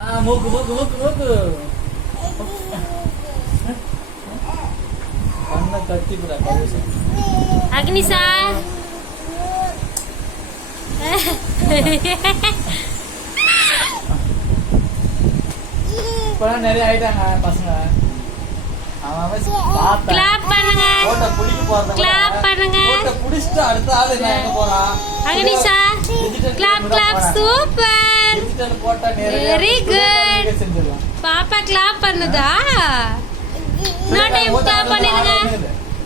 மூக்கு மூக்கு மூக்கு மூக்கு கண்ணை கட்டி அக்னிஷா இப்பெல்லாம் நிறைய ஆயிட்டாங்க பசங்க. கிளாப் பண்ணுங்க, கிளாப் பண்ணுங்க. Agnisha clap clap, super, very good. பாப்பா கிளாப் பண்ணுதா? நோ டைம் கிளாப் பண்ணிடுங்க,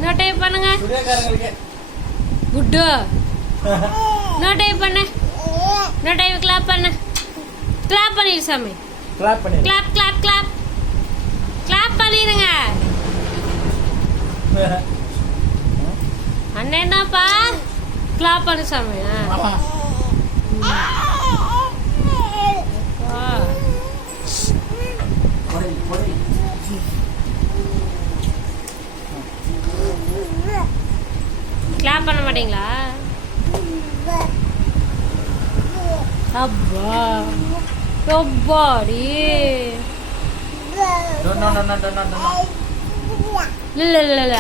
நோ டைம் பண்ணுங்க. குட், நோ டைம் பண்ணு, நோ டைம் கிளாப் பண்ணு. கிளாப் பண்ணிடு சாமி, கிளாப் பண்ணி கிளாப் கிளாப் கிளாப் கிளாப் பண்ணிடுங்க. அண்ணன் என்னப்பா கிளாப் பண்ணு சாமி. கிளாப் பண்ண மாட்டீங்களா? அப்பா ரொப்பாடி இல்ல இல்ல இல்ல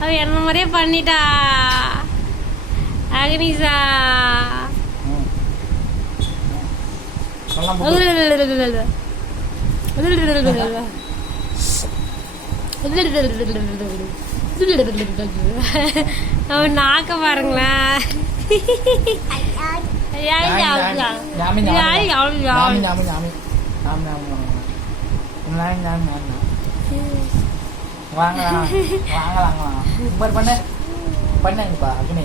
அவ என்ன மாதிரியே பண்ணிட்டா அக்னிஷா. அவன் நாக்க பாருங்களேன். பண்ணப்பா அக்னி